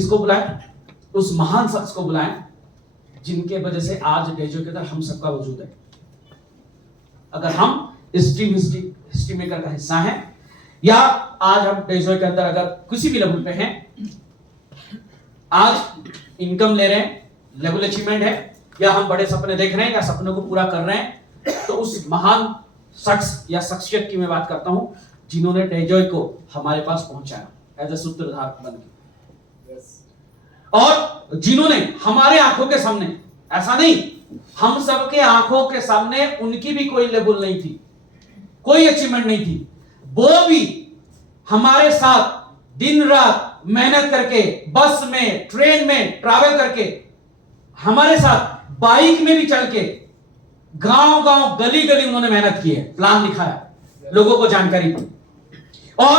किसको बुलाएं? उस महान शख्स को बुलाएं जिनके वजह से आज डेजो के अंदर हम सबका वजूद है। अगर हम हिस्ट्री मेकर का हिस्सा हैं या आज हम डेजो के अंदर अगर किसी भी लेवल पे हैं, आज इनकम ले रहे हैं, लेवल अचीवमेंट है, या हम बड़े सपने देख रहे हैं या सपनों को पूरा कर रहे हैं, तो उस महान शख्स या शख्सियत की मैं बात करता हूं जिन्होंने डेजॉय को हमारे पास पहुंचाया एज ए सूत्रधार बनकर, और जिन्होंने हमारे आंखों के सामने, ऐसा नहीं हम सबके आंखों के सामने उनकी भी कोई लेवल नहीं थी, कोई अचीवमेंट नहीं थी, वो भी हमारे साथ दिन रात मेहनत करके बस में, ट्रेन में ट्रैवल करके, हमारे साथ बाइक में भी चल के गांव गांव गली गली उन्होंने मेहनत की है, प्लान दिखाया, लोगों को जानकारी दी, और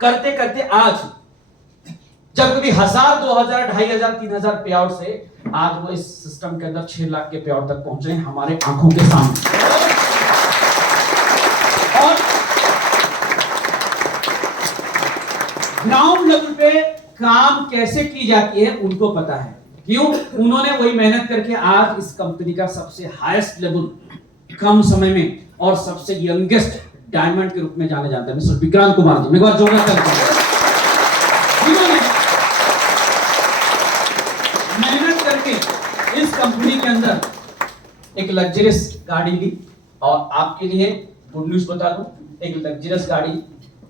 करते करते आज जब कभी 1000, 2000, 2500, 3000 पे आउट से आज वो इस सिस्टम के अंदर 6 लाख के पे आउट तक पहुंचे हैं हमारे आंखों के सामने। और ग्राउंड लेवल पे काम कैसे की जाती है उनको पता है, क्यों? उन्होंने वही मेहनत करके आज इस कंपनी का सबसे हाईएस्ट लेवल कम समय में और सबसे यंगेस्ट डायमंड के रूप में जाने जाते हैं मिस्टर विक्रांत कुमार जी। मेरे को जोरदार करते हैं, जिन्होंने मेहनत करके इस कंपनी के अंदर एक लग्जरियस गाड़ी ली, और आपके लिए गुड न्यूज बता दूं, एक लग्जरियस गाड़ी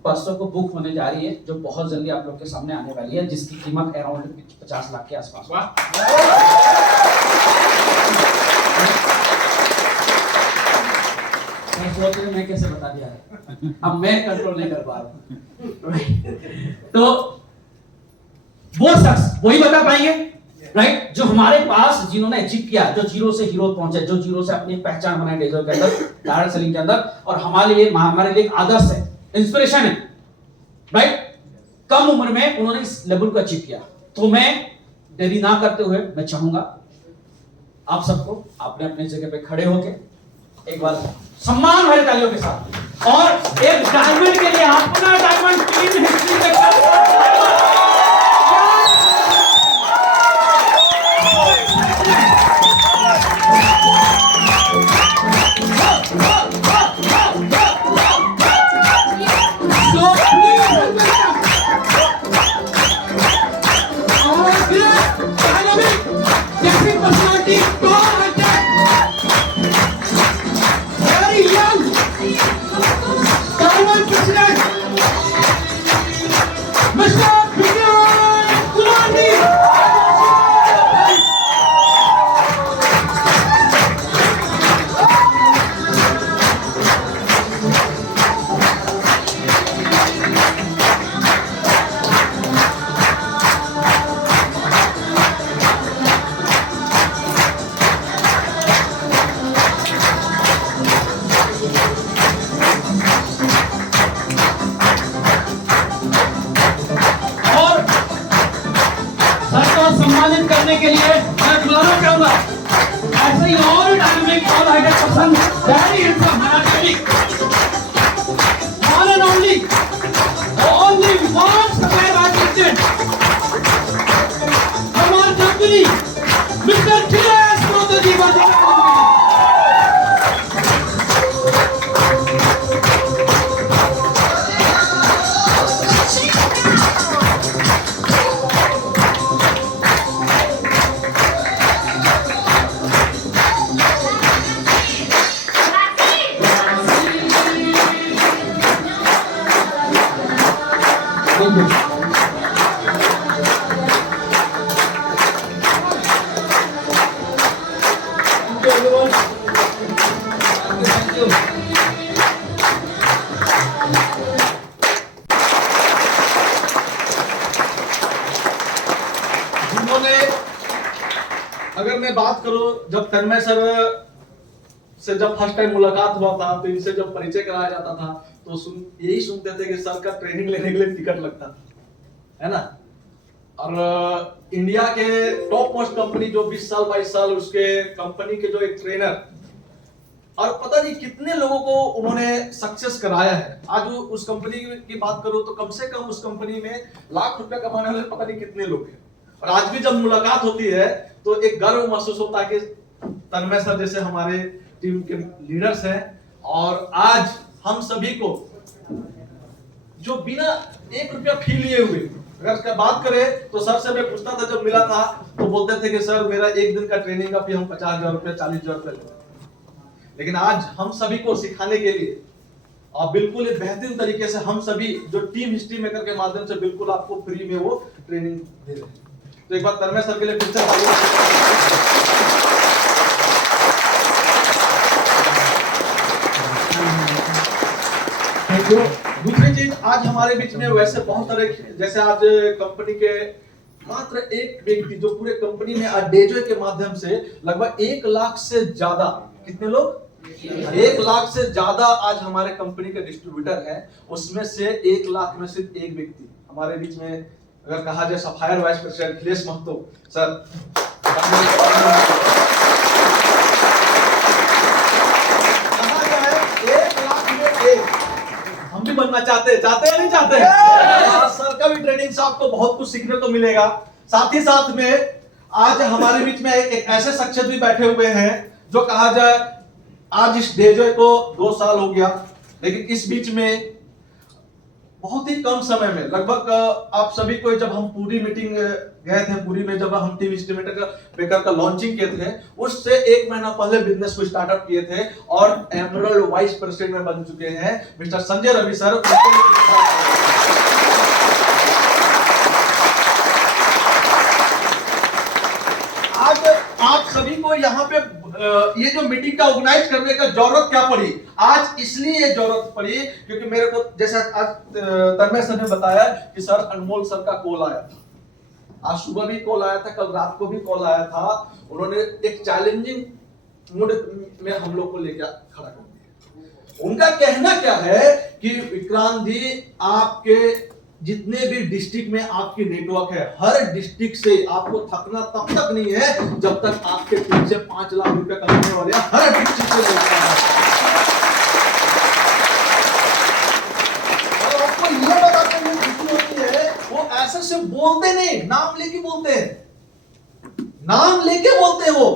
परसों को बुक होने जा रही है जो बहुत जल्दी आप लोग के सामने आने वाली है, जिसकी कीमत अराउंड 50 लाख के आसपास। मैं कैसे बता दिया है, अब मैं कंट्रोल नहीं कर पा रहा। तो वो शख्स वही बता पाएंगे, राइट, जो हमारे पास जिन्होंने अचीव किया, जो जीरो से हीरो पहुंचे, जो जीरो से अपनी पहचान बनाई डेजो के अंदर, डायरेक्ट सेलिंग के अंदर, और हमारे लिए एक आदर्श है, इंस्पिरेशन है, राइट। कम उम्र में उन्होंने इस लेवल को अचीव किया। तो मैं देरी ना करते हुए मैं चाहूंगा आप सबको अपने अपने जगह पे खड़े होके एक बार सम्मान भरी तालियों के साथ, और एक डायमंड के लिए अपना डायमंड टीम हिस्ट्री में करने के लिए मैं बुलाना चाहूंगा ऐसे ही और डायनामिक और hitech person, very handsome, energetic, one and only one सफेद आर्टिस्ट हमारे company mister T S Modi ji का अगर मैं बात करूं, जब तन्मय सर से जब फर्स्ट टाइम मुलाकात हुआ था, तो इनसे जब परिचय कराया जाता था तो यही सुनते थे कि सर का ट्रेनिंग लेने के लिए टिकट लगता है ना। और इंडिया के टॉप मोस्ट कंपनी जो 20 साल 22 साल उसके कंपनी के जो एक ट्रेनर, और पता नहीं कितने लोगों को उन्होंने सक्सेस कराया है। आज उस कंपनी की बात करूं तो कम से कम उस कंपनी में लाख रुपए कमाने वाले पता नहीं कितने लोग हैं, और आज भी जब मुलाकात होती है तो एक गर्व महसूस होता है कि तन्मय सर जैसे हमारे टीम के लीडर्स हैं, और आज हम सभी को जो बिना 1 रुपया फी लिए हुए, अगर इसका बात करें तो सर से मैं पूछता था, जब मिला था तो बोलते थे कि सर मेरा 1 दिन का ट्रेनिंग का फी हम 50,000 रुपया 40,000 रुपया लेते हैं। लेकिन आज हम सभी को सिखाने के लिए और बिल्कुल एक बेहतरीन तरीके से हम सभी जो टीम हिस्ट्री मेकर के माध्यम से बिल्कुल आपको फ्री में वो ट्रेनिंग दे रहे हैं। तो एक बार तन्मय सर के लिए फिर से दूसरी चीज, आज हमारे बीच में वैसे बहुत सारे, जैसे आज कंपनी के मात्र एक व्यक्ति जो पूरे कंपनी में आज डेजो के माध्यम से लगभग 1 लाख से ज्यादा, कितने लोग, 1 लाख से ज्यादा आज हमारे कंपनी के डिस्ट्रीब्यूटर है। उसमें से 1 लाख में सिर्फ एक व्यक्ति हमारे बीच में, अगर कहा जाए sapphire vice president Akhilesh Mahato sir, कहा जाए 1 लाख में एक। हम भी बनना चाहते हैं या नहीं चाहते हैं? सर का भी ट्रेनिंग से आपको बहुत कुछ सीखने को मिलेगा। साथ ही साथ में आज हमारे बीच में एक ऐसे शख्सियत भी बैठे हुए हैं जो कहा जाए आज इस डेजो को 2 साल हो गया, लेकिन इस बीच में बहुत ही कम समय में, लगभग आप सभी को जब हम पूरी मीटिंग गए थे, पूरी में जब हम टीम मेकर का लॉन्चिंग किए थे, उससे 1 महीना पहले बिजनेस को स्टार्टअप किए थे और एमरल्ड वाइस प्रेसिडेंट में बन चुके हैं मिस्टर संजय रवि सर। आज आप सभी को यहाँ पे ये जो मीटिंग का ऑर्गेनाइज करने का जरूरत क्या पड़ी? आज इसलिए ये जरूरत पड़ी क्योंकि मेरे को जैसे आज तन्मय सर ने बताया कि सर अनमोल सर का कॉल आया था, आज सुबह भी कॉल आया था, कल रात को भी कॉल आया था। उन्होंने एक चैलेंजिंग मूड में हम लोग को लेकर खड़ा कर दिया। उनका कहना क्या है कि विक्रांत जी, आपके जितने भी डिस्ट्रिक्ट में आपकी नेटवर्क है, हर डिस्ट्रिक्ट से आपको थकना तब तक नहीं है जब तक आपके पीछे 5 लाख रुपए कमाने वाले हर डिस्ट्रिक्ट से मिलता है। और आपको ये बताते हुए खुशी होती है, वो ऐसे से बोलते नहीं, नाम लेके बोलते हैं, नाम लेके बोलते हो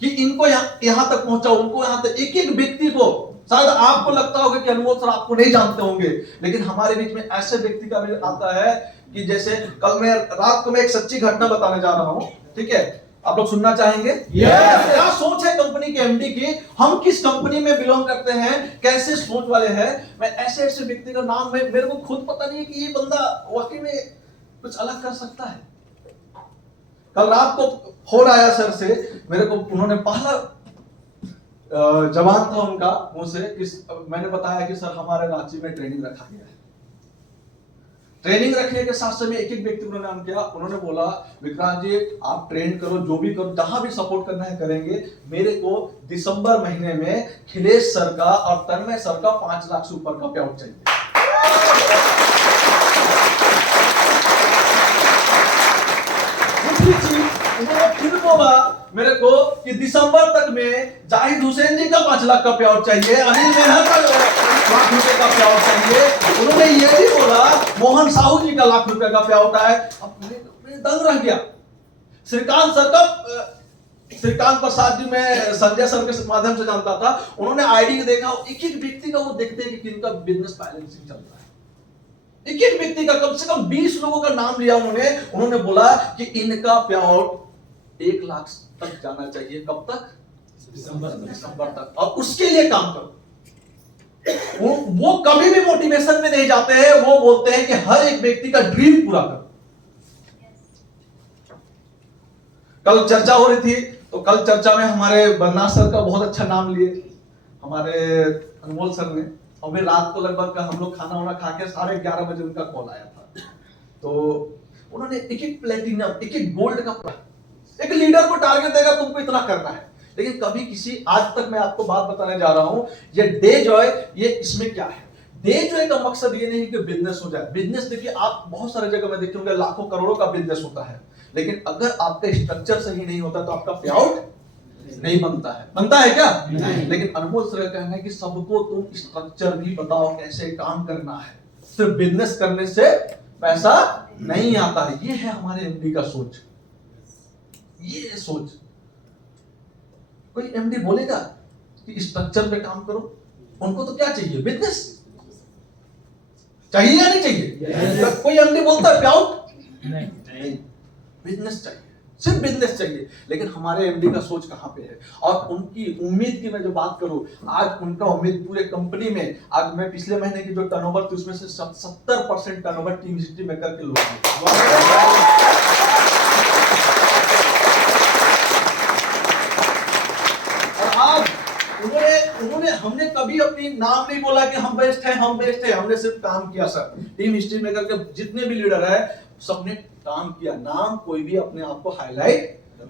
कि इनको यहां तक पहुंचाओ, उनको यहां तक, एक एक व्यक्ति को। शायद आपको लगता होगा कि अनमोल सर आपको नहीं जानते होंगे, लेकिन हमारे बीच में ऐसे व्यक्ति का भी आता है कि जैसे कल मैं रात को मैं एक सच्ची घटना बताने जा रहा हूं, ठीक है? आप लोग सुनना चाहेंगे? क्या सोच है कंपनी के एमडी की, हम किस कंपनी में बिलोंग करते हैं, कैसे सोच वाले हैं। मैं ऐसे ऐसे व्यक्ति का नाम है, मेरे को खुद पता नहीं है कि ये बंदा वाकई में कुछ अलग कर सकता है। कल रात को फोन आया सर से मेरे को, उन्होंने पहला जवान था उनका मुझसे, मैंने बताया कि सर हमारे रांची में ट्रेनिंग रखा गया है। ट्रेनिंग रखने के साथ साथ में एक एक व्यक्ति उन्होंने नाम किया। उन्होंने बोला विक्रांत जी आप ट्रेन करो, जो भी करो, जहां भी सपोर्ट करना है करेंगे। मेरे को दिसंबर महीने में अखिलेश सर का और तन्मय सर का 5 लाख से ऊपर का पेआउट चाहिए। उन्होंने फिर बोला मेरे को कि दिसंबर तक में जाहिद हुसैन जी का 5 लाख का पेआउट चाहिए, अनिल मेहर का लाख रुपए का पेआउट चाहिए। उन्होंने ये भी बोला मोहन साहू जी का लाख रुपए का पेआउट है। अब मैं दंग रह गया। श्रीकांत सर का, श्रीकांत प्रसाद जी मैं संजय सर के माध्यम से जानता था, उन्होंने आईडी देखा, एक एक व्यक्ति का वो देखते हैं कि किनका बिजनेस बैलेंसिंग चल रहा है। एक एक व्यक्ति का कम से कम 20 लोगों का नाम लिया उन्होंने बोला कि इनका पेआउट 1 लाख तक जाना चाहिए। कब तक? दिसंबर तक। और उसके लिए काम करो। वो कभी भी मोटिवेशन में नहीं जाते हैं, वो बोलते हैं कि हर एक व्यक्ति का ड्रीम पूरा करो। कल चर्चा हो रही थी, तो कल चर्चा में हमारे बन्ना सर का बहुत अच्छा नाम लिए, हमारे अनमोल सर ने। और फिर रात को लगभग हम लोग खाना वाना खा के 11:30 बजे उनका कॉल आया था। तो उन्होंने एक एक प्लेटिनम, एक एक गोल्ड का, एक लीडर को टारगेट देगा तुमको इतना करना है, लेकिन कभी किसी, आज तक मैं आपको बात बताने जा रहा हूं, ये डे जॉय, ये इसमें क्या है? डे जॉय का मकसद ये नहीं कि बिजनेस हो जाए। बिजनेस देखिए आप बहुत सारे जगह में देखे होंगे, लाखों करोड़ों का बिजनेस होता है, लेकिन अगर आपका स्ट्रक्चर सही नहीं होता तो आपका पेआउट नहीं बनता है। बनता है क्या? नहीं। लेकिन अनमोल सर का कहना है कि सबको तुम स्ट्रक्चर भी बताओ कैसे काम करना है, सिर्फ बिजनेस करने से पैसा नहीं आता है। ये है हमारे एमडी का सोच, ये सोच। कोई एमडी बोलेगा कि स्ट्रक्चर पे काम करो, उनको तो क्या चाहिए? बिजनेस चाहिए या नहीं चाहिए? कोई एमडी बोलता है प्याउट? नहीं, बिजनेस चाहिए, सिर्फ बिजनेस चाहिए। लेकिन हमारे एमडी का सोच कहां पे है? और उनकी उम्मीद की मैं जो बात करूं, आज उनका उम्मीद पूरे कंपनी में, आज मैं पिछले महीने की जो टर्नओवर थी उसमें से 70% टर्नओवर टीम हिस्ट्री मेकर के लोग हैं। और आज उन्होंने हमने कभी अपनी नाम नहीं बोला कि हम बेस्ट हैं, हम बेस्ट हैं। हमने सिर्फ काम किया सर। टीम हिस्ट्री मेकर के जितने भी लीडर है सबने काम किया। नाम कोई भी अपने आप को हाईलाइट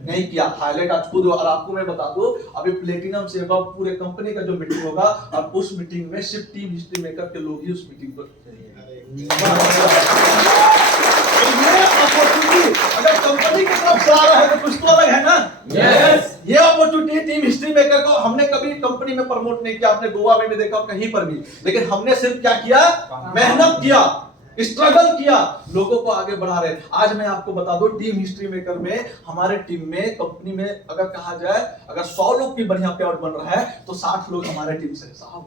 नहीं किया। हाईलाइट आज खुद। और आपको मैं बता दूं, अभी प्लेटिनम से अब पूरे कंपनी का जो मीटिंग होगा, और उस मीटिंग में सिर्फ टीम हिस्ट्री मेकर के लोग ही उस मीटिंग को अगर कंपनी की तरफ से आ रहा है तो कुछ तो अलग है ना। ये अपॉर्चुनिटी टीम हिस्ट्री मेकर को हमने कभी कंपनी में प्रमोट नहीं किया। आपने गोवा में भी देखा, कहीं पर भी। लेकिन हमने सिर्फ क्या किया? मेहनत किया, स्ट्रगल किया, लोगों को आगे बढ़ा रहे। आज मैं आपको बता दूं, टीम हिस्ट्री मेकर में, हमारे टीम में, कंपनी में अगर कहा जाए, अगर 100 लोग की बढ़िया पे आउट बन रहा है तो 60 लोग हमारे टीम से साहब।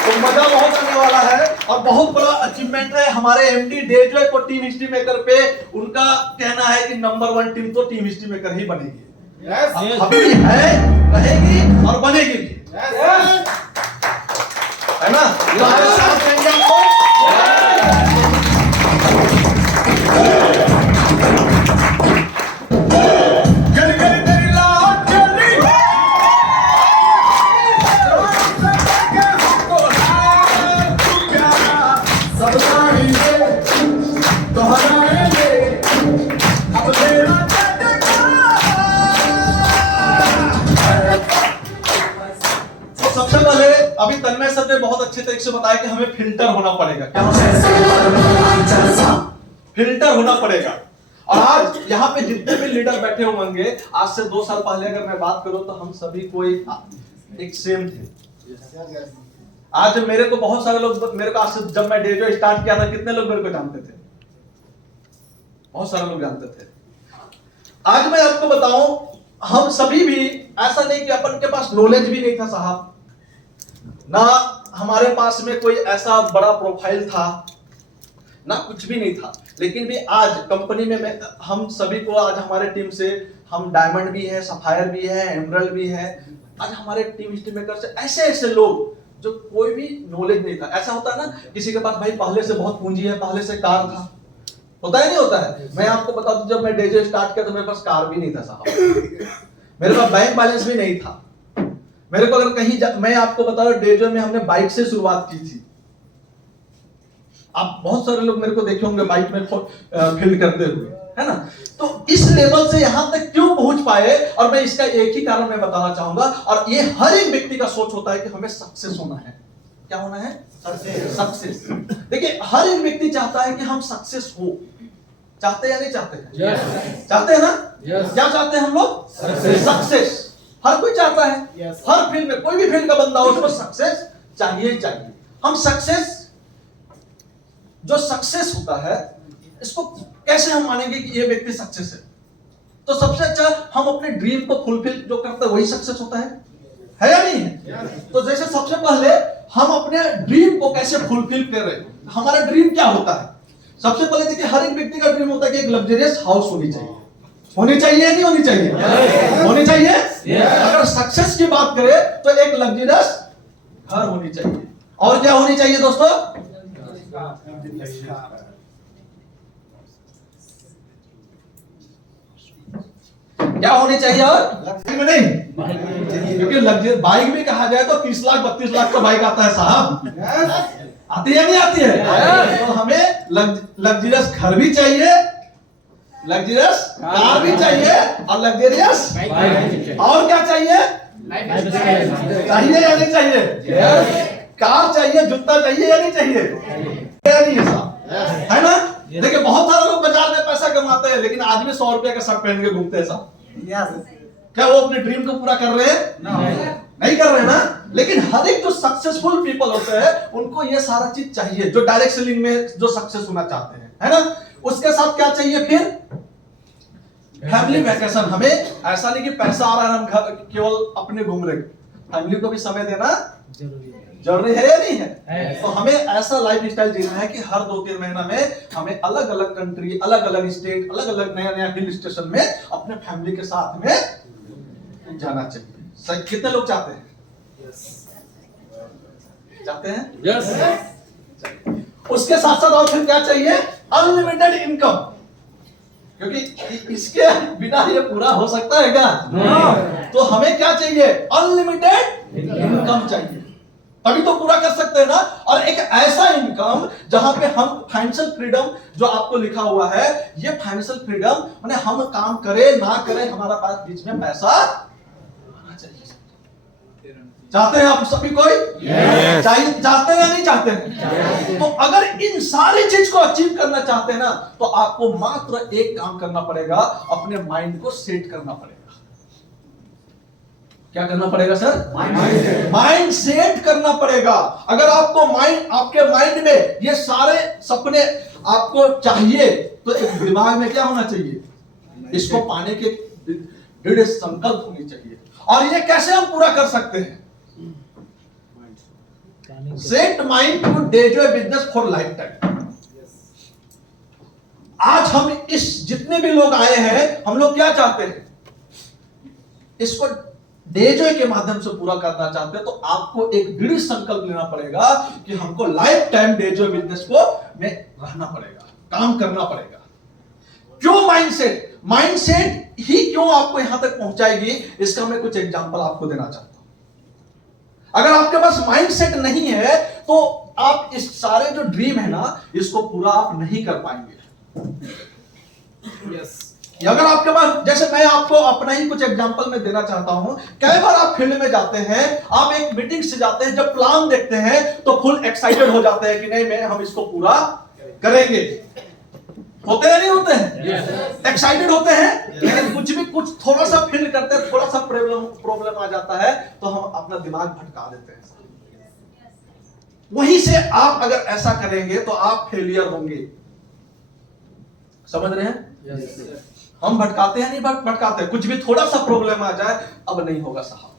तो मजा बहुत आने वाला है और बहुत बड़ा अचीवमेंट है। हमारे एमडी डेजॉय को टीम हिस्ट्री मेकर पे उनका कहना है कि नंबर 1 टीम तो टीम हिस्ट्री मेकर ही बनेगी। अभी है, रहेगी और बनेगी भी, है ना? हमारे साथ रहेंगे आपको। सबसे पहले अभी तन्मय सर ने बहुत अच्छे तरीके से बताया कि हमें फिल्टर होना पड़ेगा। क्या फिल्टर होना पड़ेगा। और आज यहाँ पे जितने भी लीडर बैठे होंगे, आज से 2 साल पहले अगर मैं बात करूं तो हम सभी कोई एक सेम थे। आज मेरे को बहुत सारे लोग, मेरे को आज से जब मैं डेजो स्टार्ट किया था, कितने लोग मेरे को जानते थे? बहुत सारे लोग जानते थे। आज मैं आपको बताऊं, हम सभी भी ऐसा नहीं कि अपन के पास नॉलेज भी नहीं था साहब, ना हमारे पास में कोई ऐसा बड़ा प्रोफाइल था, ना कुछ भी नहीं था। लेकिन भी आज कंपनी में हम सभी को, आज हमारे टीम से हम डायमंड भी है, सफायर भी है, एमरल्ड भी है। आज हमारे टीम हिस्ट्री मेकर से ऐसे ऐसे लोग जो कोई भी नॉलेज नहीं था। ऐसा होता है ना, किसी के पास भाई पहले से बहुत पूंजी है, पहले से कार था, होता है नहीं होता है? मैं आपको बता दूं, जब मैं डेजो स्टार्ट किया तो मेरे पास कार भी नहीं था साहब, मेरे पास बैंक बैलेंस भी नहीं था। मेरे को अगर कहीं मैं आपको बता रहा हूं, डेजो में हमने बाइक से शुरुआत की थी। आप बहुत सारे लोग मेरे को देखे होंगे बाइक में फील्ड करते हुए, है ना? तो इस लेवल से यहां तक क्यों पहुंच पाए, और मैं इसका एक ही कारण मैं बताना चाहूंगा। और ये हर एक व्यक्ति का सोच होता है कि हमें सक्सेस होना है। क्या होना है? सक्सेस। देखिए, हर एक व्यक्ति चाहता है कि हम सक्सेस हो। चाहते या नहीं चाहते हैं? चाहते हैं ना? क्या चाहते हैं हम लोग? सक्सेस। हर कोई चाहता है। हर फील्ड में, कोई भी फील्ड का बंदा हो, उसको सक्सेस चाहिए चाहिए। हम सक्सेस, जो सक्सेस होता है, इसको कैसे हम मानेंगे कि ये व्यक्ति सक्सेस है? तो सबसे अच्छा, हम अपने ड्रीम को फुलफिल जो करते हैं वही सक्सेस होता है या नहीं है? तो जैसे सबसे पहले हम अपने ड्रीम को कैसे फुलफिल कर रहे हैं, हमारा ड्रीम क्या होता है? सबसे पहले देखिए, हर एक व्यक्ति का ड्रीम होता है कि एक लग्जरियस हाउस होनी चाहिए। होनी चाहिए या नहीं होनी चाहिए? होनी चाहिए। अगर सक्सेस की बात करें तो एक लग्जरियस घर होनी चाहिए। और क्या होनी चाहिए दोस्तों? क्या होनी चाहिए? और में नहीं, क्योंकि लग्जरी बाइक भी कहा जाए तो 30 लाख 32 लाख का बाइक आता है साहब। आती है नहीं आती है? तो हमें लग्जरियस घर भी चाहिए, लग्जरियस कार भी चाहिए, और लग्जरियस और क्या चाहिए? चाहिए या नहीं चाहिए? कार चाहिए, जूता चाहिए या नहीं चाहिए? नहीं साहब, है ना? देखिए, बहुत सारे लोग बाजार में पैसा कमाते हैं, लेकिन आज भी 100 रुपए का शर्ट पहन के घूमते हैं साहब। क्या वो अपने ड्रीम को पूरा कर रहे हैं? नहीं कर रहे ना। लेकिन हर एक जो सक्सेसफुल पीपल होते हैं उनको ये सारा चीज चाहिए, जो डायरेक्ट सेलिंग में जो सक्सेस होना चाहते हैं, है ना। उसके साथ क्या चाहिए फिर? Family vacation. हमें ऐसा नहीं कि पैसा आ रहा है हम घर केवल अपने घूम रहे, फैमिली को भी समय देना जरूरी है या नहीं है? तो हमें ऐसा लाइफ स्टाइल जीना है कि हर 2-3 महीना में हमें अलग अलग कंट्री, अलग अलग स्टेट, अलग अलग नया नया हिल स्टेशन में अपने फैमिली के साथ में जाना चाहिए। कितने लोग चाहते हैं? चाहते हैं? यस। उसके साथ साथ और फिर क्या चाहिए? Unlimited income. क्योंकि इसके बिना ये पूरा हो सकता है क्या? तो हमें क्या चाहिए? अनलिमिटेड इनकम चाहिए, तभी तो पूरा कर सकते हैं ना। और एक ऐसा इनकम जहां पे हम फाइनेंशियल फ्रीडम, जो आपको लिखा हुआ है, ये फाइनेंशियल फ्रीडम माने हम काम करें ना करें, हमारा पास बीच में पैसा आना चाहिए। चाहते हैं आप सभी कोई? Yes. चाहिए, चाहते हैं या नहीं चाहते हैं? तो अगर इन सारी चीज को अचीव करना चाहते हैं ना, तो आपको मात्र एक काम करना पड़ेगा, अपने माइंड को सेट करना पड़ेगा। क्या करना पड़ेगा सर? माइंड सेट करना पड़ेगा। अगर आपको माइंड, आपके माइंड में ये सारे सपने आपको चाहिए, तो एक दिमाग में क्या होना चाहिए? इसको पाने के दृढ़ संकल्प होनी चाहिए। और ये कैसे हम पूरा कर सकते हैं? सेट माइंड टू डेजो बिजनेस फॉर लाइफ टाइम। आज हम इस जितने भी लोग आए हैं, हम लोग क्या चाहते हैं? इसको डेजो के माध्यम से पूरा करना चाहते हैं। तो आपको एक दृढ़ संकल्प लेना पड़ेगा कि हमको लाइफ टाइम डेजो बिजनेस को में रहना पड़ेगा, काम करना पड़ेगा। क्यों माइंडसेट? माइंडसेट ही क्यों आपको यहां तक पहुंचाएगी, इसका मैं कुछ एग्जांपल आपको देना चाहता हूं। अगर आपके पास माइंडसेट नहीं है तो आप इस सारे जो ड्रीम है ना, इसको पूरा आप नहीं कर पाएंगे। अगर आपके पास, जैसे मैं आपको अपना ही कुछ एग्जांपल में देना चाहता हूं। कई बार आप फील्ड में जाते हैं, आप एक मीटिंग से जाते हैं, जब प्लान देखते हैं तो फुल एक्साइटेड हो जाते हैं कि नहीं हम इसको पूरा करेंगे। होते हैं नहीं होते हैं? एक्साइटेड होते हैं, लेकिन कुछ थोड़ा सा फील करते हैं, थोड़ा सा प्रॉब्लम आ जाता है तो हम अपना दिमाग भटका देते हैं। वहीं से आप अगर ऐसा करेंगे तो आप फेलियर होंगे। समझ रहे हैं? हम भटकाते हैं, नहीं भटकाते। कुछ भी थोड़ा सा प्रॉब्लम आ जाए, अब नहीं होगा साहब,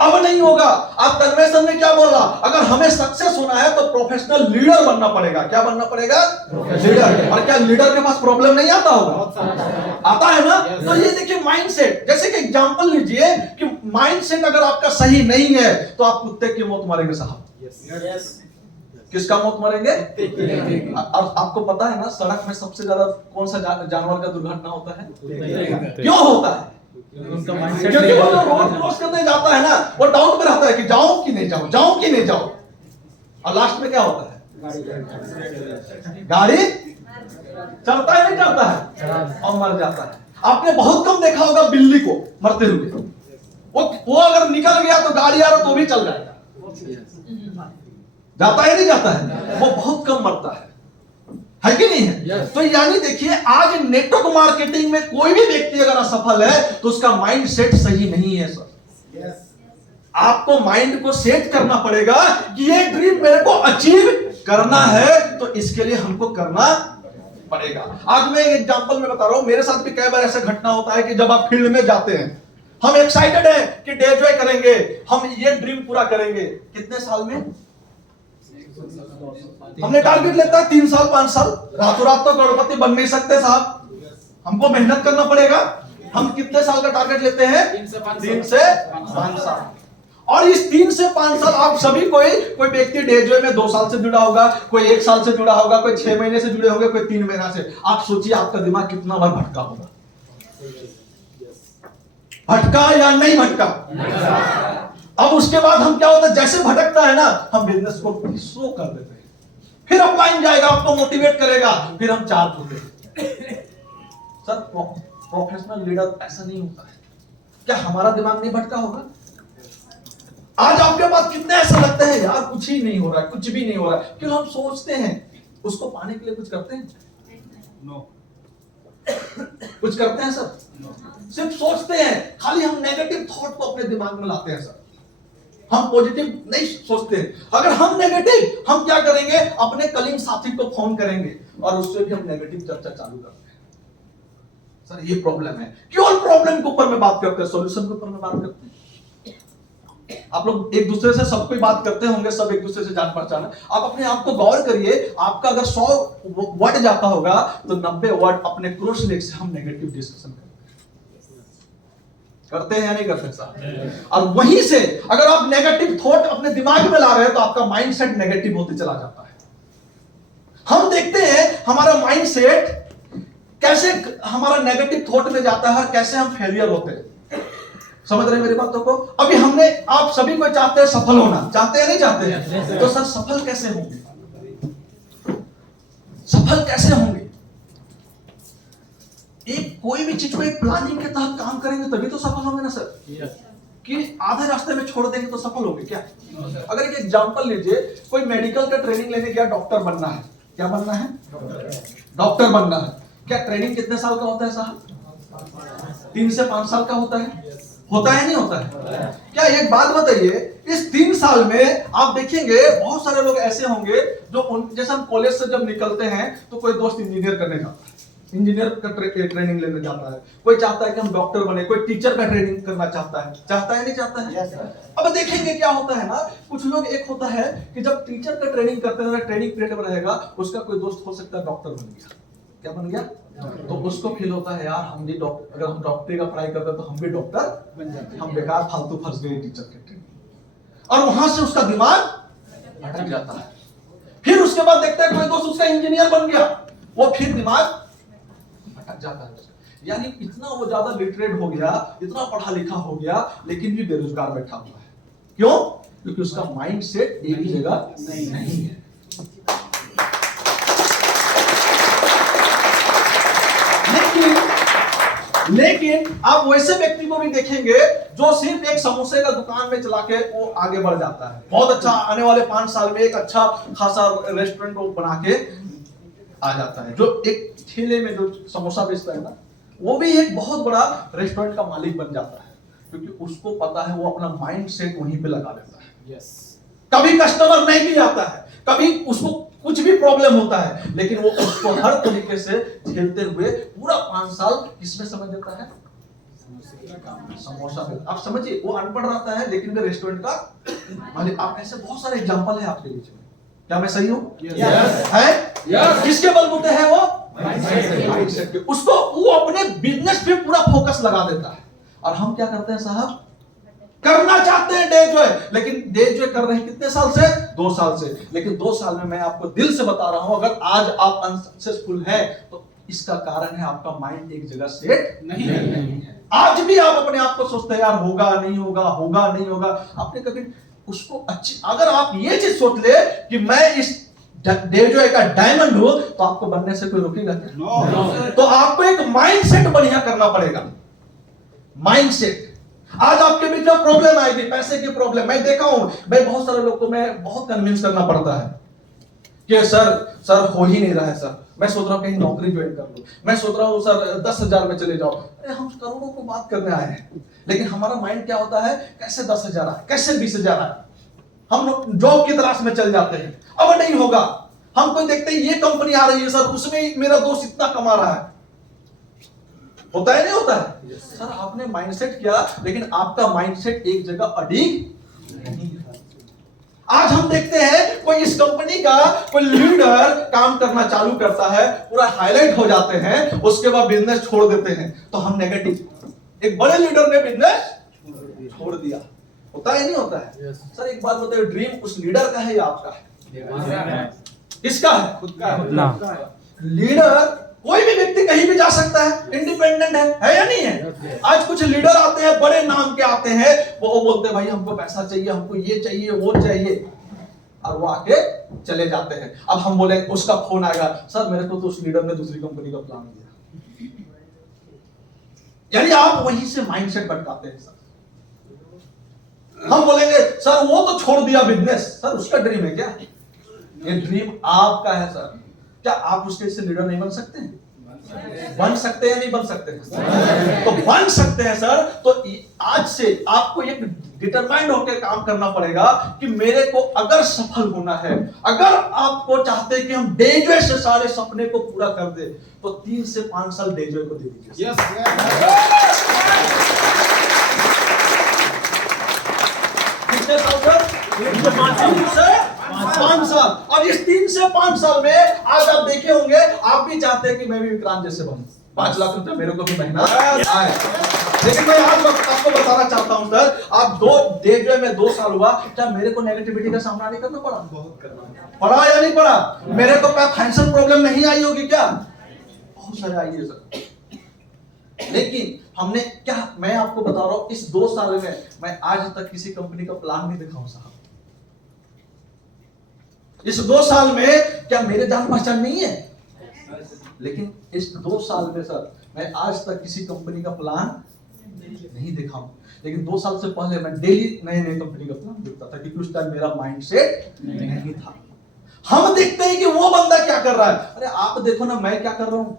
अब नहीं होगा। आप तन्मय सर ने क्या बोला? अगर हमें सक्सेस होना है तो प्रोफेशनल लीडर बनना पड़ेगा। क्या बनना पड़ेगा? लीडर। और क्या लीडर के पास प्रॉब्लम नहीं आता होगा? आता है ना। तो ये देखिए माइंडसेट, जैसे कि एग्जांपल लीजिए कि माइंडसेट अगर आपका सही नहीं है तो आप कुत्ते की मौत मरेंगे साहब। किसका मौत मरेंगे? और आपको पता है ना, सड़क में सबसे ज्यादा कौन सा जानवर का दुर्घटना होता है? क्यों होता है? क्योंकि वो जो रोड क्रॉस करने जाता है ना, वो डाउट में रहता है कि जाऊं कि नहीं जाऊं, जाऊं कि नहीं जाऊं। और लास्ट में क्या होता है? गाड़ी चलता है, नहीं चलता है, और मर जाता है। आपने बहुत कम देखा होगा बिल्ली को मरते हुए। वो अगर निकल गया तो गाड़ी आ रहा तो भी चल जाएगा। जाता है नहीं जाता है? वो बहुत कम मरता है कि नहीं है? तो यानी देखिए, आज नेटवर्क मार्केटिंग में कोई भी व्यक्ति अगर असफल है तो उसका माइंड सेट सही नहीं है सर। आपको माइंड को सेट करना पड़ेगा कि ये ड्रीम मेरे को अचीव करना है, तो इसके लिए हमको करना पड़ेगा। आज मैं एक एग्जांपल में बता रहा हूं, मेरे साथ भी कई बार ऐसा घटना होता है कि जब आप फील्ड में जाते हैं, हम एक्साइटेड हैं कि डे जॉय करेंगे, हम ये ड्रीम पूरा करेंगे। कितने साल में? हमने टारगेट लेता है 3 साल 5 साल। रातों रात तो करोड़पति बन नहीं सकते साहब, हमको मेहनत करना पड़ेगा। हम कितने साल का टारगेट लेते हैं? 3 से 5 साल। और इस 3 से 5 साल आप सभी कोई व्यक्ति डेजॉय में 2 साल से जुड़ा होगा, कोई 1 साल से जुड़ा होगा, कोई 6 महीने से जुड़े होंगे, कोई 3 महीना से। आप सोचिए आपका दिमाग कितना बार भटका होगा। भटका या नहीं भटका? अब उसके बाद हम क्या होता है, जैसे भटकता है ना, हम बिजनेस को स्लो कर देते हैं। फिर अपलाइन जाएगा, आपको मोटिवेट करेगा, फिर हम चार्ज होते हैं। सर प्रोफेशनल लीडर ऐसा नहीं होता है। क्या हमारा दिमाग नहीं भटका होगा? आज आपके पास कितने ऐसा लगता है यार कुछ ही नहीं हो रहा है, कुछ भी नहीं हो रहा है, क्यों? हम सोचते हैं, उसको पाने के लिए कुछ करते हैं? नो। कुछ करते हैं सर? सिर्फ सोचते हैं, खाली हम नेगेटिव थॉट को अपने दिमाग में लाते हैं सर, हम पॉजिटिव नहीं सोचते। अगर हम नेगेटिव, हम क्या करेंगे, अपने कलीग साथी को फोन करेंगे और उससे भी हम नेगेटिव चर्चा चालू करते हैं। सर ये प्रॉब्लम है, केवल प्रॉब्लम के ऊपर में बात करते हैं, सॉल्यूशन के ऊपर में बात करते हैं। आप लोग एक दूसरे से सब कोई बात करते होंगे, सब एक दूसरे से जान पहचान है। आप अपने आप को गौर करिए, आपका अगर 100 वर्ड जाता होगा तो 90 वर्ड अपने क्रॉस लेग से हम नेगेटिव डिस्कशन करते हैं या नहीं करते साहब? और वहीं से अगर आप नेगेटिव थॉट अपने दिमाग में ला रहे हैं तो आपका माइंडसेट नेगेटिव होते चला जाता है। हम देखते हैं हमारा माइंडसेट कैसे हमारा नेगेटिव थॉट में जाता है और कैसे हम फेलियर होते हैं। समझ रहे हैं मेरी बातों को? अभी हमने, आप सभी को चाहते हैं सफल होना, चाहते हैं नहीं चाहते हैं? तो सर सफल कैसे होंगे, सफल कैसे होंगे? एक कोई भी चीज को एक प्लानिंग के तहत काम करेंगे तभी तो सफल होंगे ना सर। कि आधे रास्ते में छोड़ देंगे तो सफल होंगे क्या? अगर एक एग्जांपल लीजिए, कोई मेडिकल का ट्रेनिंग लेने गया, डॉक्टर बनना है, क्या बनना है? डॉक्टर बनना है। क्या ट्रेनिंग कितने साल का होता है साहब? 3 से 5 साल का होता है। होता है नहीं होता है? क्या एक बात बताइए, इस 3 साल में आप देखेंगे बहुत सारे लोग ऐसे होंगे जो जैसे हम कॉलेज से जब निकलते हैं तो कोई दोस्त इंजीनियर करने जाता है, इंजीनियर का ट्रेनिंग लेने जाता है, कोई चाहता है कि हम डॉक्टर बने, कोई टीचर का ट्रेनिंग करना चाहता है नहीं चाहता है? अब देखेंगे क्या होता है ना, कुछ लोग, एक होता है कि जब टीचर का ट्रेनिंग करते हैं, ट्रेनिंग पीरियड में रहेगा, उसका कोई दोस्त हो सकता है डॉक्टर बन गया। क्या बन गया? तो उसको फील होता है यार हम भी डॉक्टर, अगर हम डॉक्टरी का पढ़ाई करते तो हम भी डॉक्टर बन जाते, हम बेकार फालतू फंस गए टीचर के ट्रेनिंग। और वहां से उसका दिमाग भटक जाता है। फिर उसके बाद देखता है कोई दोस्त उसका इंजीनियर बन गया, वो फिर दिमाग भटक जाता है। यानी इतना वो ज्यादा लिटरेट हो गया, इतना पढ़ा लिखा हो गया, लेकिन भी बेरोजगार बैठा हुआ है। क्यों? क्योंकि उसका माइंड सेट एक ही जगह नहीं है। लेकिन आप वैसे व्यक्ति को भी देखेंगे जो सिर्फ एक समोसे का दुकान में चला के वो आगे बढ़ जाता है, बहुत अच्छा, आने वाले 5 साल में एक अच्छा खासा रेस्टोरेंट को बना के आ जाता है। जो एक ठेले में जो समोसा बेचता है ना, वो भी एक बहुत बड़ा रेस्टोरेंट का मालिक बन जाता है, क्योंकि उसको पता है वो अपना माइंड सेट वहीं पे लगा लेता है। कभी कस्टमर नहीं भी आता है, कभी उसको कुछ भी प्रॉब्लम होता है, लेकिन वो उसको हर तरीके से झेलते हुए पूरा 5 साल किसमें समझ देता है? समोसा में। आप समझिए, वो अनपढ़ रहता है लेकिन वो रेस्टोरेंट का मालिक। आप ऐसे बहुत सारे एग्जांपल है आपके बीच में। क्या मैं सही हूं? है? किसके बलबूते है वो? माइंडसेट के। उसको वो अपने बिजनेस पे पूरा फोकस लगा देता है। और हम क्या करते हैं साहब? करना चाहते हैं डे जॉय, लेकिन डे जॉय कर रहे हैं कितने साल से? 2 साल से। लेकिन 2 साल में मैं आपको दिल से बता रहा हूं, अगर आज आप अनसक्सेसफुल हैं तो इसका कारण है आपका माइंड एक जगह सेट नहीं है। आज भी आप अपने आप को सोचते हैं यार होगा नहीं होगा, होगा नहीं होगा। आपने कभी उसको अच्छी, अगर आप ये चीज सोच ले कि मैं इस डे जॉय का डायमंड हूं, तो आपको बनने से कोई रोकेगा क्या? तो आपको एक माइंड सेट बढ़िया करना पड़ेगा। Mind set. आज आपके बीच में प्रॉब्लम आएगी, पैसे की प्रॉब्लम। मैं देखा हूं, मैं बहुत सारे लोग को मैं बहुत कन्विंस करना पड़ता है कि सर हो ही नहीं रहा है सर। मैं सोच रहा हूं कहीं नौकरी ज्वाइन कर लूं, मैं सोच रहा हूं सर 10,000 में चले जाओ। अरे हम करोड़ों को बात करने आए हैं, लेकिन हमारा माइंड क्या होता है? कैसे 10,000 आए, कैसे 20,000 आए। हम जॉब की तलाश में चल जाते हैं, अब नहीं होगा। हम कोई देखते हैं ये कंपनी आ रही है सर, उसमें मेरा दोस्त इतना कमा रहा है। होता है नहीं होता है? सर आपने माइंडसेट किया, लेकिन आपका माइंडसेट एक जगह अड़िग नहीं है। आज हम देखते हैं कोई इस कंपनी का कोई लीडर काम करना चालू करता है, पूरा हाईलाइट हो जाते हैं, उसके बाद बिजनेस छोड़ देते हैं, तो हम नेगेटिव। एक बड़े लीडर ने बिजनेस छोड़ दिया। होता है नहीं होता है? सर एक बात बताइए, ड्रीम उस लीडर का है या आपका है? किसका है? खुद का। लीडर कोई भी व्यक्ति कहीं भी जा सकता है, इंडिपेंडेंट है या नहीं है? आज कुछ लीडर आते हैं, बड़े नाम के आते हैं, वो बोलते हैं भाई हमको पैसा चाहिए, हमको ये चाहिए, वो चाहिए, और वो आके चले जाते हैं। अब हम बोले, उसका फोन आएगा, सर मेरे को तो उस लीडर ने दूसरी कंपनी का प्लान दिया। यानी आप वहीं से माइंडसेट भटकाते हैं सर। हम बोलेंगे सर वो तो छोड़ दिया बिजनेस, सर उसका ड्रीम है क्या? ये ड्रीम आपका है सर। क्या आप उसके से लीडर नहीं बन सकते हैं? बन सकते हैं नहीं बन सकते हैं? तो बन सकते हैं सर। तो आज से आपको एक डिटरमाइंड होकर काम करना पड़ेगा कि मेरे को अगर सफल होना है, अगर आपको चाहते हैं कि हम डेजवे से सारे सपने को पूरा कर दे, तो 3 से 5 साल डेजवे को दे दीजिए। कितने साल सर? 3 से 5 साल। और इस 3 से 5 साल में आज आप देखे होंगे, आप भी चाहते हैं कि मैं भी विक्रांत जैसे बनूं, 5 लाख रुपए मेरे को भी महीना आए। लेकिन मैं आज आपको बताना चाहता हूं सर, आप डेजवे में 2 साल हुआ, क्या मेरे को नेगेटिविटी का सामना नहीं करना पड़ा? बहुत करना पड़ा या नहीं पड़ा? मेरे को क्या फाइनेंशियल प्रॉब्लम नहीं आई होगी क्या? बहुत सारे आई है सर। लेकिन हमने क्या, मैं आपको बता रहा हूं, इस 2 साल में मैं आज तक किसी कंपनी का प्लान नहीं देखा हूं साहब। इस 2 साल में क्या मेरे जान पहचान नहीं है? लेकिन इस 2 साल में सर मैं आज तक किसी कंपनी का प्लान नहीं देखा हूं। लेकिन 2 साल से पहले मैं डेली नए नए कंपनी का प्लान देखता था, क्योंकि उस टाइम मेरा माइंडसेट नहीं था। हम देखते हैं कि वो बंदा क्या कर रहा है, अरे आप देखो ना मैं क्या कर रहा हूं।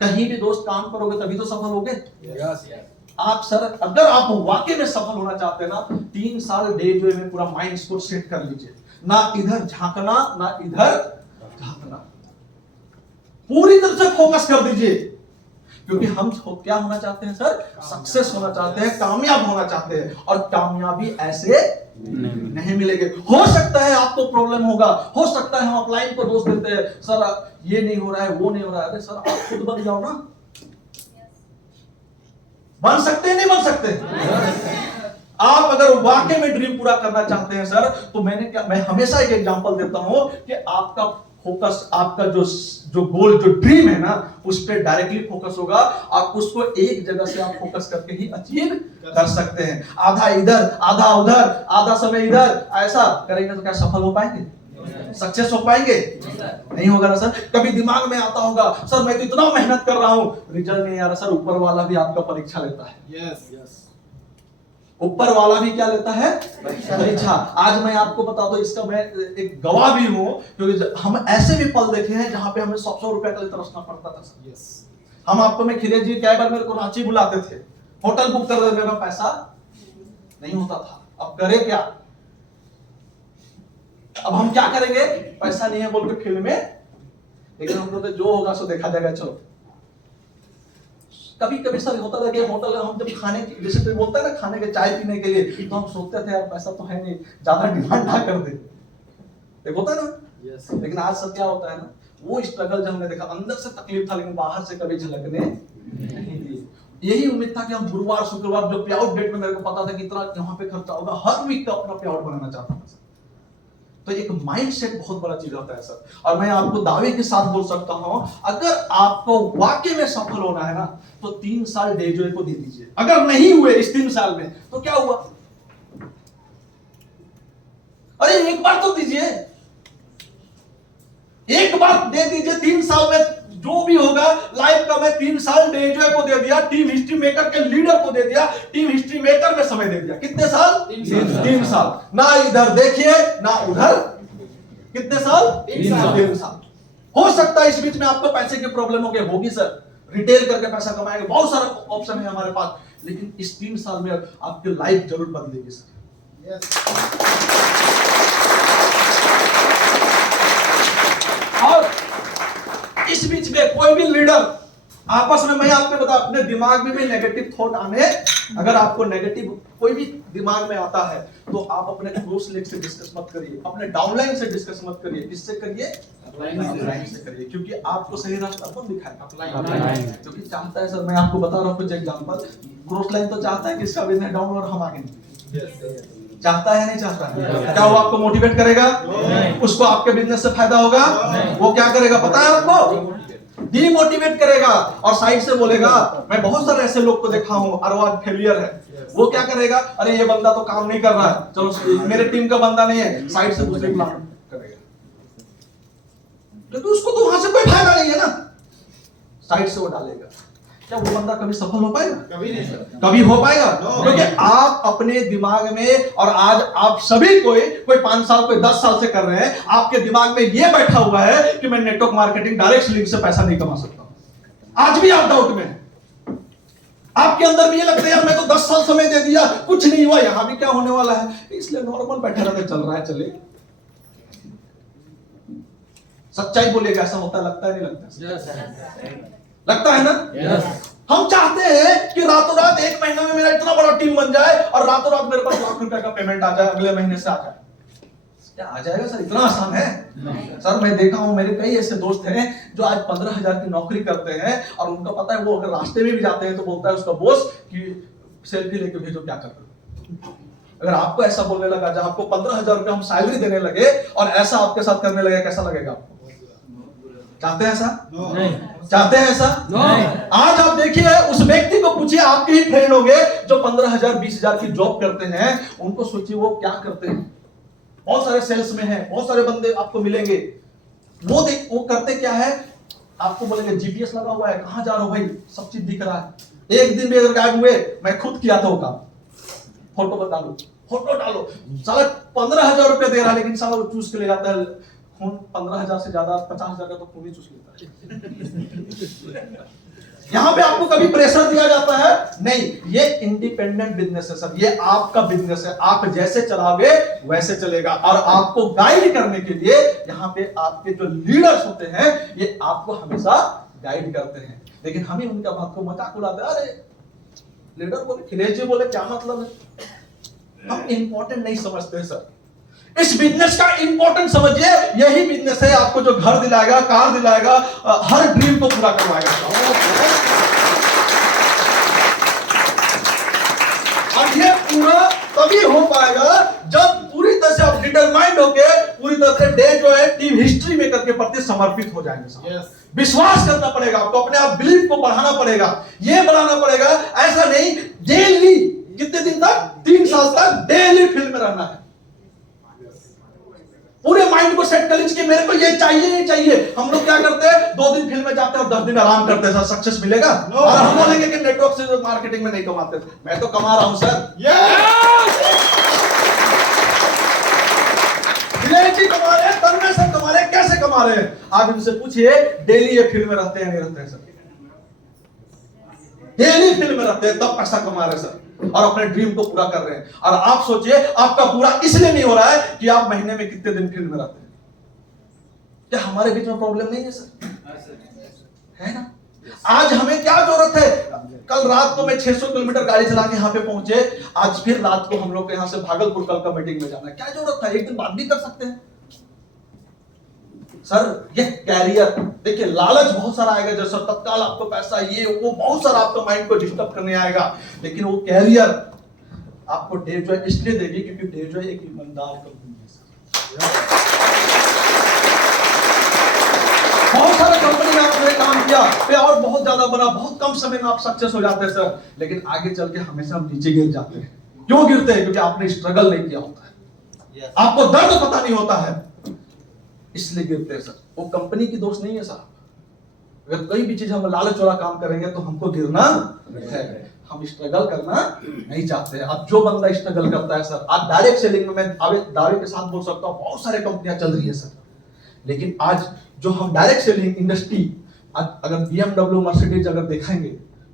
कहीं भी दोस्त काम करोगे तभी तो सफल होगे। आप सर अगर आप वाकई में सफल होना चाहते हैं ना, 3 साल डेजवे में पूरा माइंड को सेट कर लीजिए। ना इधर झांकना ना इधर झांकना, पूरी तरह से फोकस कर दीजिए। क्योंकि हम क्या होना चाहते हैं सर? सक्सेस होना चाहते हैं, कामयाब होना चाहते हैं। और कामयाबी ऐसे नहीं मिलेगी। हो सकता है आपको प्रॉब्लम होगा, हो सकता है हम अपलाइन को दोष देते हैं, सर ये नहीं हो रहा है, वो नहीं हो रहा है। अरे सर आप खुद बन जाओ ना। बन सकते हैं नहीं बन सकते? आप अगर वाकई में ड्रीम पूरा करना चाहते हैं सर, तो मैं हमेशा एक एग्जांपल देता हूं कि आपका फोकस, आपका जो गोल, जो ड्रीम है ना, उस पर डायरेक्टली फोकस होगा। आप उसको एक जगह से आप फोकस करके ही अचीव कर सकते हैं। आधा इधर आधा उधर, आधा समय इधर, ऐसा करेंगे तो क्या सफल हो पाएंगे? सक्सेस हो पाएंगे? नहीं होगा ना सर। कभी दिमाग में आता होगा, सर मैं तो इतना मेहनत कर रहा हूं, रिजल्ट नहीं आ रहा। सर ऊपर वाला भी आपका परीक्षा लेता है। ऊपर वाला भी क्या लेता है? परीक्षा। आज मैं आपको बता दूं, इसका मैं एक गवाह भी हूं, क्योंकि हम ऐसे भी पल देखे हैं जहां पे हमें 100 रुपए का तरसना पड़ता था सर। हम आपको, मैं खिले जी कई बार मेरे को रांची बुलाते थे, होटल बुक कर देते, मेरा पैसा नहीं होता था। अब करे क्या? अब हम क्या करेंगे? पैसा नहीं है बोल के फील्ड में, लेकिन हम लोग जो होगा सो देखा जाएगा। चलो कभी कभी सर होता था कि होटल हम जब खाने की, जैसे कोई बोलता है ना खाने के, चाय पीने के लिए, तो हम सोचते थे यार पैसा तो है नहीं, ज्यादा डिमांड ना कर दे, एक होता है ना। लेकिन आज सर क्या होता है ना, वो स्ट्रगल जब हमने देखा, अंदर से तकलीफ था लेकिन बाहर से कभी झलकने नहीं दी। यही उम्मीद था कि हम गुरुवार शुक्रवार जो पे आउट डेट में मेरे को पता था कि इतना यहाँ पे खर्चा होगा, हर वीक का अपना पे आउट बनाना चाहता था सर। तो एक माइंडसेट बहुत बड़ा चीज होता है सर। और मैं आपको दावे के साथ बोल सकता हूं, अगर आपको वाकई में सफल होना है ना, तो 3 साल डेजवे को दे दीजिए। अगर नहीं हुए इस 3 साल में, तो क्या हुआ? अरे एक बार तो दीजिए, एक बार दे दीजिए। 3 साल में जो भी होगा लाइफ का, मैं 3 साल डेजवे को दे दिया, टीम हिस्ट्री मेकर के लीडर को दे दिया, टीम हिस्ट्री मेकर में समय दे दिया। कितने साल? 3 साल। ना इधर देखिए ना उधर। कितने साल? 3 साल। हो सकता है इस बीच में आपको पैसे की प्रॉब्लम होगी सर, रिटेल करके पैसा कमाएंगे, बहुत सारा ऑप्शन है हमारे पास, लेकिन इस 3 साल में आपकी लाइफ जरूर बदलेगी सर। और इस बीच में कोई भी लीडर आपस में, मैं आपको बता, अपने दिमाग में भी नेगेटिव थॉट आने, अगर आपको नेगेटिव कोई भी दिमाग में आता है, तो आप अपने क्लोज लेग से डिस्कस मत करिए, अपने डाउनलाइन से डिस्कस मत करिए। किससे करिए? अपलाइन से करिए, क्योंकि आपको सही रास्ता कौन दिखाएगा? अपलाइन। क्योंकि चाहता है सर, मैं आपको बता रहा हूं कुछ एग्जांपल, ग्रोथ लाइन तो चाहता है कि इसका बिजनेस डाउन और हम आगे नहीं, चाहता है नहीं चाहता है? क्या वो आपको मोटिवेट करेगा? उसको आपके बिजनेस से फायदा होगा? वो क्या करेगा पता है आपको? डीमोटिवेट करेगा और साइड से बोलेगा। मैं बहुत सारे ऐसे लोग को देखा हूं, और वो फेलियर है। वो क्या करेगा? अरे ये बंदा तो काम नहीं कर रहा है, चलो मेरे टीम का बंदा नहीं है, साइड से दूसरे प्लान करेगा। लेकिन उसको तो वहां से कोई फायदा नहीं है ना, साइड से वो डालेगा। क्या वो बंदा कभी सफल हो पाएगा? कभी नहीं सर। कभी हो पाएगा? क्योंकि आप अपने दिमाग में, और आज आप सभी कोई 5 साल, कोई 10 साल से कर रहे हैं, आपके दिमाग में ये बैठा हुआ है कि मैं नेटवर्क मार्केटिंग, डायरेक्ट लिंक से पैसा नहीं कमा सकता। आज भी आप डाउट में हैं। आपके अंदर भी ये लगता है यार मैं तो 10 साल समय दे दिया, कुछ नहीं हुआ, यहां भी क्या होने वाला है, इसलिए नॉर्मल बैठे रहते, चल रहा है चले। सच्चाई बोलिएगा, ऐसा होता है, लगता है नहीं लगता? लगता है ना? हम चाहते हैं कि रातों रात 1 महीने में मेरा इतना बड़ा टीम बन जाए और रातों रात मेरे पास ₹1,00,000 का पेमेंट आ जाए, अगले महीने से आ जाए। क्या आ जाएगा सर? इतना आसान है? सर मैं देखा हूं, मेरे कई ऐसे दोस्त हैं जो आज 15,000 की नौकरी करते हैं और उनको पता है वो अगर रास्ते में भी जाते हैं तो बोलता है उसका बॉस कि सेल्फी लेके भेजो, क्या कर रहे हो। अगर आपको ऐसा बोलने लगा, जब आपको 15,000 रुपए हम सैलरी देने लगे और ऐसा आपके साथ करने लगे, कैसा लगेगा आपको? चाहते हैं ऐसा? नहीं। चाहते हैं ऐसा? नहीं। आज आप देखिए, उस व्यक्ति को पूछिए, आपके ही फ्रेंड होंगे जो 15,000 20,000 की जॉब करते हैं, उनको सोचिए वो क्या करते हैं। बहुत सारे सेल्स में हैं, बहुत सारे बंदे आपको मिलेंगे, वो करते क्या है, आपको बोलेंगे जीपीएस लगा हुआ है, कहां जा रहा हो भाई, सब चीज दिख रहा है। एक दिन भी अगर गायब हुए, मैं खुद किया था वो काम, फोटो डालो, साला 15,000 रुपए दे रहा है, लेकिन साला वो चूस के ले जाता है खून। 15,000 से ज्यादा 50,000 का तो खून ही चूस लेता है। यहां पे आपको कभी प्रेशर दिया जाता है नहीं, ये इंडिपेंडेंट बिजनेस है सर, ये आपका बिजनेस है, आप जैसे चलाओगे वैसे चलेगा। और आपको गाइड करने के लिए यहां पे आपके जो लीडर्स होते हैं, ये आपको हमेशा गाइड करते हैं। लेकिन हम ही उनका बात को मजाक उड़ाते हैं, अरे लीडर बोले, खिलेश जी बोले, क्या मतलब है? हम इंपॉर्टेंट नहीं समझते हैं सर। इस बिजनेस का इंपॉर्टेंट समझिए, यही बिजनेस है आपको जो घर दिलाएगा, कार दिलाएगा, हर ड्रीम को पूरा करवाएगा। और ये पूरा तभी हो पाएगा जब पूरी तरह से आप डिटरमाइंड होके, पूरी तरह से डे जो है टीम हिस्ट्री मेकर के प्रति समर्पित हो जाएंगे। विश्वास करना पड़ेगा आपको, अपने आप बिलीफ को बढ़ाना पड़ेगा, ये बढ़ाना पड़ेगा। ऐसा नहीं डेली, कितने दिन तक? 3 साल तक डेली फील्ड में रहना है। पूरे माइंड को सेट कर लीजिए कि मेरे को ये चाहिए ही चाहिए। हम लोग क्या करते हैं, 2 दिन फील्ड में जाते हैं और 10 दिन आराम करते हैं। सर सक्सेस मिलेगा? और हम बोलेंगे कि नेटवर्क से मार्केटिंग में नहीं कमाते। मैं तो कमा रहा हूं सर। जी कमा रहे हैं, तन्मय सर कमा रहे हैं, कैसे कमा रहे हैं? आप इनसे पूछिए, डेली ये फील्ड में रहते हैं नहीं रहते हैं सर? डेली फील्ड में रहते हैं, तब पैसा कमा रहे हैं सर, और अपने ड्रीम को पूरा कर रहे हैं। और आप सोचिए, आपका पूरा इसलिए नहीं हो रहा है कि आप महीने में कितने दिन फील्ड में रहते हैं। क्या हमारे बीच में प्रॉब्लम नहीं है सर? है ना? आज हमें क्या जरूरत है? कल रात को मैं 600 किलोमीटर गाड़ी चला के यहाँ पे पहुंचे, आज फिर रात को हम लोग को यहाँ से भागलपुर कल का मीटिंग में जाना है। क्या जरूरत था? एक दिन बात भी कर सकते हैं सर। ये कैरियर, देखिए लालच बहुत सारा आएगा, जैसे तत्काल आपको पैसा, ये वो बहुत सारा आपका माइंड को डिस्टर्ब करने आएगा। लेकिन वो कैरियर आपको डे जॉय इसलिए देगी क्योंकि डे जॉय एक ईमानदार कंपनी है सर। बहुत सारे कंपनी में आपने काम किया, पे और बहुत ज्यादा बना, बहुत कम समय में आप सक्सेस हो जाते हैं सर। लेकिन आगे चल के हमेशा हम नीचे गिर जाते हैं। क्यों गिरते हैं? क्योंकि आपने स्ट्रगल नहीं किया होता है, आपको दर्द पता नहीं होता है, इसलिए गिरते हैं सर। वो कंपनी की दोष नहीं है साहब। अगर कोई भी चीज हम लालच वाला काम करेंगे तो हमको गिरना है। हम स्ट्रगल करना नहीं चाहते हैं। अब जो बंदा स्ट्रगल करता है सर, आज डायरेक्ट सेलिंग में मैं दावे के साथ बोल सकता हूँ बहुत सारे कंपनियां चल रही है सर। लेकिन आज जो हम डायरेक्ट सेलिंग इंडस्ट्री, अगर BMW मर्सिडीज अगर देखेंगे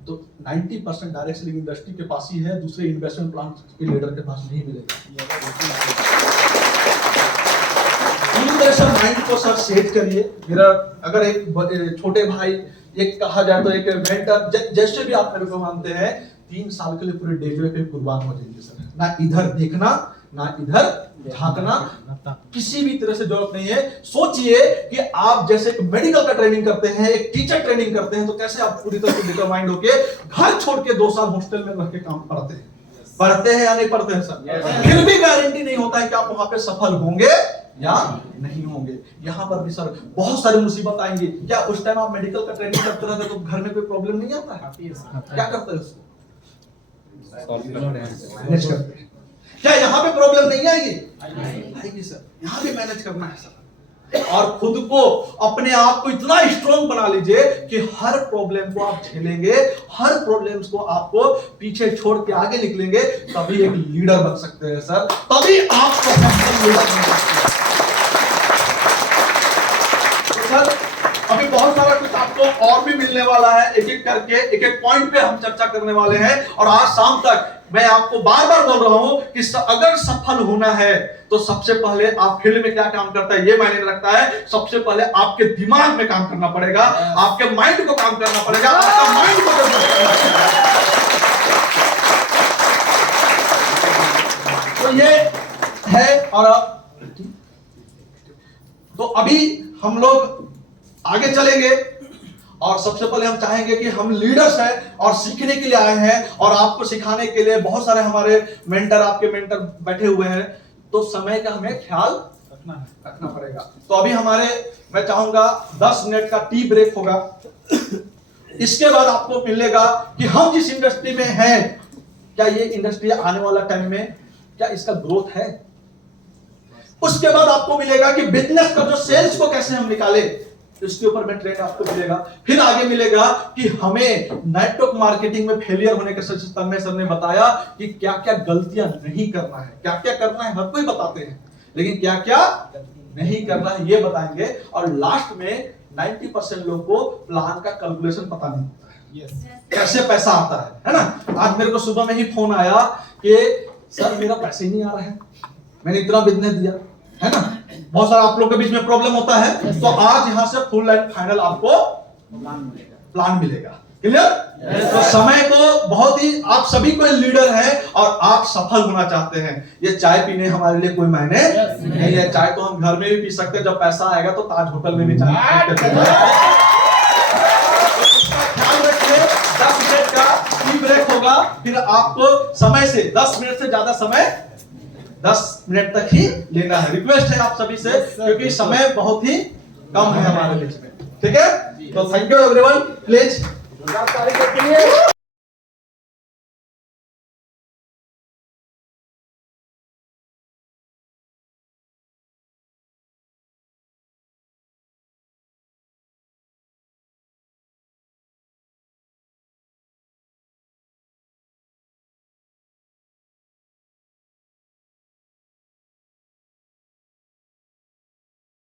तो 90% डायरेक्ट सेलिंग इंडस्ट्री के पास ही है, दूसरे इन्वेस्टमेंट प्लान के लीडर के पास नहीं मिलेगा। माइंड को सर सेट करिए। मेरा अगर एक छोटे भाई, एक कहा जाए तो एक मेंटर, जैसे भी आप मेरे को मानते हैं, 3 साल के लिए पूरे डे जॉय पे कुर्बान हो जाएंगे सर। ना इधर देखना, ना इधर झांकना, किसी भी तरह से जरूरत नहीं है। सोचिए कि आप जैसे एक मेडिकल का ट्रेनिंग करते हैं, एक टीचर ट्रेनिंग करते हैं, तो कैसे आप पूरी तरह से डिटरमाइंड होके घर छोड़ के 2 साल हॉस्टल में रह के काम पढ़ते हैं। पढ़ते हैं या नहीं पढ़ते हैं सर? फिर भी गारंटी नहीं होता है कि आप वहां पे सफल होंगे या नहीं होंगे। यहाँ पर भी सर बहुत सारी मुसीबत आएंगी। क्या उस टाइम आप मेडिकल का ट्रेनिंग करते रहते तो घर में कोई प्रॉब्लम नहीं आता है? क्या करते हैं उसको? मैनेज करते हैं। क्या यहाँ पे प्रॉब्लम नहीं आएगी? आएगी सर। यहाँ भी मैनेज करना है सर। और खुद को, अपने आप को इतना स्ट्रॉन्ग बना लीजिए कि हर प्रॉब्लम को आप झेलेंगे, हर प्रॉब्लम्स को आपको पीछे छोड़ के आगे निकलेंगे, तभी एक लीडर बन सकते हैं सर। तभी आप सक्सेसफुल लीडर बन सकते हैं। तो सर अभी बहुत सारा कुछ आपको आपको और भी मिलने वाला है, एक एक करके एक एक पॉइंट पे हम चर्चा करने वाले हैं। और आज शाम तक मैं आपको बार बार बोल रहा हूं कि अगर सफल होना है तो सबसे पहले आप फील्ड में क्या काम करता है ये मायने रखता है। सबसे पहले आपके दिमाग में काम करना पड़ेगा, आपके माइंड को काम करना पड़ेगा, आपका माइंड को डेवलप करना पड़ेगा। तो ये है। और तो अभी हम लोग आगे चलेंगे और सबसे पहले हम चाहेंगे कि हम लीडर्स हैं और सीखने के लिए आए हैं और आपको सिखाने के लिए बहुत सारे हमारे मेंटर, आपके मेंटर बैठे हुए हैं। तो समय का हमें ख्याल रखना पड़ेगा। तो अभी मैं चाहूंगा 10 मिनट का टी ब्रेक होगा। इसके बाद आपको मिलेगा कि हम जिस इंडस्ट्री में हैं, क्या ये इंडस्ट्री आने वाला टाइम में क्या इसका ग्रोथ है। उसके बाद आपको मिलेगा कि बिजनेस का जो सेल्स को कैसे हम निकाले, इसके ऊपर में ट्रेंड आपको मिलेगा। फिर आगे मिलेगा कि हमें नेटवर्क मार्केटिंग में फेलियर होने के तन्मय सर ने बताया कि क्या क्या गलतियां नहीं करना है, क्या क्या करना है हर कोई बताते हैं, लेकिन क्या क्या नहीं करना है ये बताएंगे। और लास्ट में 90% लोगों को प्लान का कैलकुलेशन पता नहीं होता है, कैसे पैसा आता है ना। आज मेरे को सुबह में ही फोन आया कि सर मेरा पैसे ही नहीं आ रहा है, मैंने इतना बिजनेस दिया है ना। बहुत सारा आप लोग के बीच में प्रॉब्लम होता है। तो आज यहां से फुल एंड फाइनल आपको प्लान मिलेगा। क्लियर? तो समय को बहुत ही, आप सभी कोई लीडर है और आप सफल होना चाहते हैं। ये चाय पीने हमारे लिए कोई मायने नहीं है। चाय तो हम घर में भी पी सकते हैं, जब पैसा आएगा तो ताज होटल में भी चाय पी सकते हैं। ख्याल रखिए, 10 मिनट का टी ब्रेक होगा। फिर आपको समय से 10 मिनट से ज्यादा समय 10 मिनट तक ही लेना है। रिक्वेस्ट है आप सभी से, क्योंकि समय बहुत ही कम है हमारे बीच में। ठीक है? तो थैंक यू एवरीवन, प्लीज।